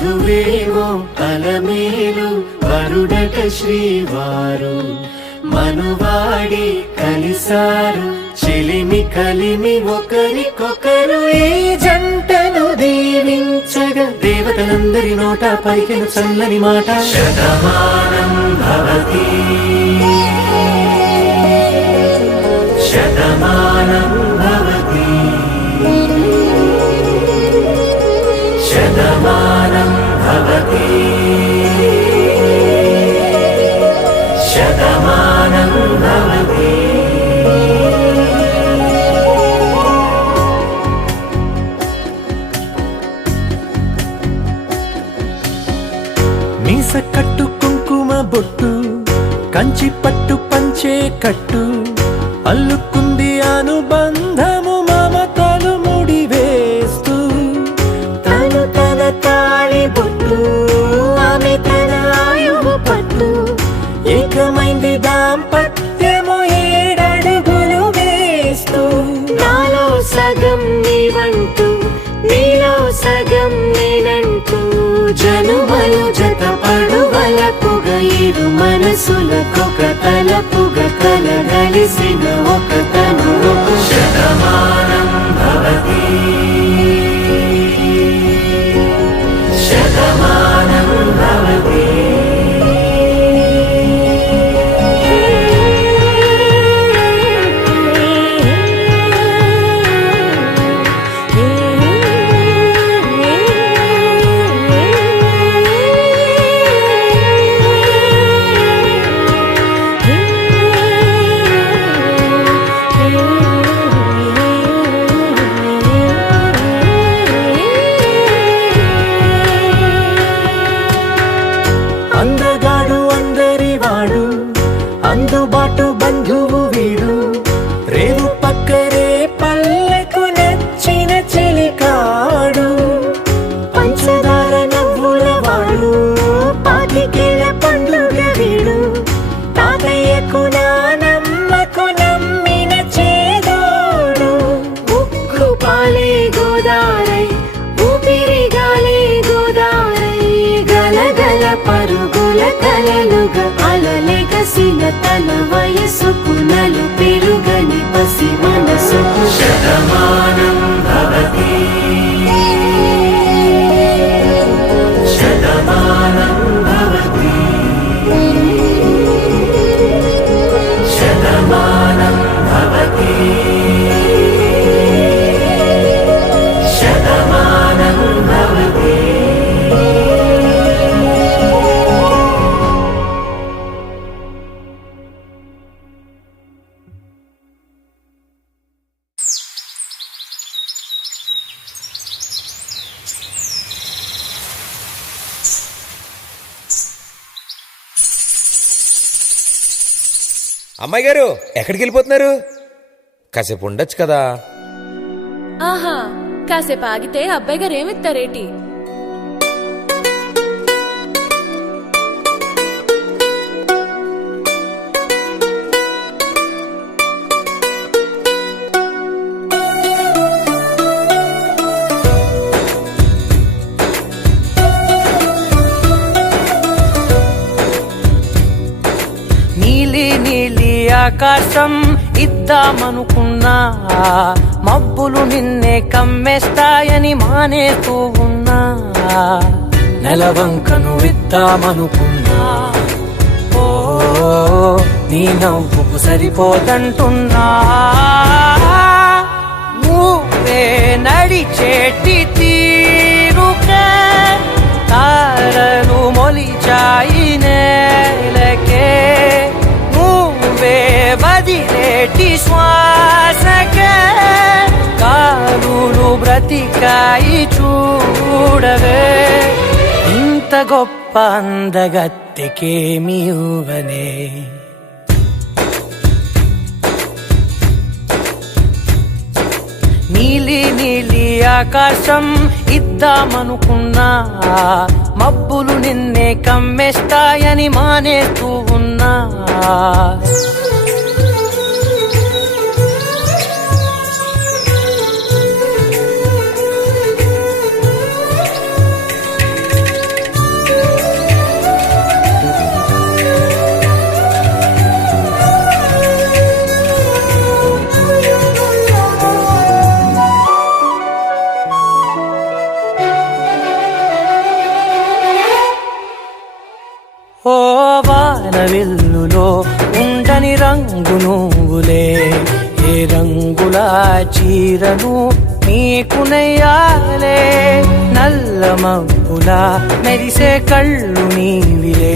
వధువేవో అలమేలు వరుడట శ్రీవారు మనువాడి కలిసారు చెలిమి కలిమి ఒకరికొకరు ఈ జంటను దీవించగా దేవతలందరి నోట పలికిన చల్లని మాట శతమానం భవతి శతమానం భవతి శతమానం భవతి శతమానం భవతి. మీస కట్టు కుంకుమ బొట్టు కంచి పట్టు పంచే కట్టు అల్లుకుంది అనుబంధము మమతలు ముడివేస్తూ తను తన తాళి బొట్టు ఆమె తన ఆయువు పట్టు ఏకమైంది దాంపత్యము 7 అడుగులు వేస్తూ నాలో సగం నీవంటూ నీలో సగం నేనంటూ జనుమలు జతపడు వలపుగ ఇరు మనసులకొక తలపుగ కలగలిసిన ఒక తను శతమానం భవతి శతమానం భవతి. అందగాడు అందరివాడు అందుబాటు బంధువు వీడు రేవు పక్కరే పల్లెకు నచ్చిన చెలికాడు పంచదార నవ్వుల వాడు పాతికేల పండుగ వీడు తాతయ్యకు నానమ్మకు నమ్మిన చేదోడు ఉక్కు పాలే గోదారై ఊపిరి గాలే గోదారై గలగల పరుగుల కలలుగా అలలెగసిన తన వయసుకు నలు పెరుగని పసి మనసుకు శతమానం భవతి శతమానం భవతి శతమానం భవతి శతమానం భవతి. అమ్మాయి గారు ఎక్కడికి వెళ్ళిపోతున్నారు? కాసేపు ఉండొచ్చు కదా. ఆహా, కాసేపు ఆగితే అబ్బాయి గారు ఏమిస్తారేటి? ఆకాశం ఇద్దామనుకున్నా మబ్బులు నిన్నే కమ్మేస్తాయని మానేస్తూ ఉన్నా నెలవంకను ఇద్దామనుకున్నా ఓ నీ నవ్వుకు సరిపోదంటున్నా నువ్వే నడిచేటి తీరుకే తారలు మొలిచాయి నేలకే వదిలేటి శ్వాసకే కాలులు బ్రతికాయి చూడవే ఇంత గొప్ప అందగత్తెకేమి ఇవ్వనే నీలి నీలి ఆకాశం ఇద్దామనుకున్నా మబ్బులు నిన్నే కమ్మేస్తాయని మానేస్తూ ఉన్నా హరివిల్లులో ఉండని రంగు నువ్వులే ఏ రంగుల చీరను నీకు నెయ్యాలే నల్ల మబ్బులా మెరిసే కళ్ళు నీవిలే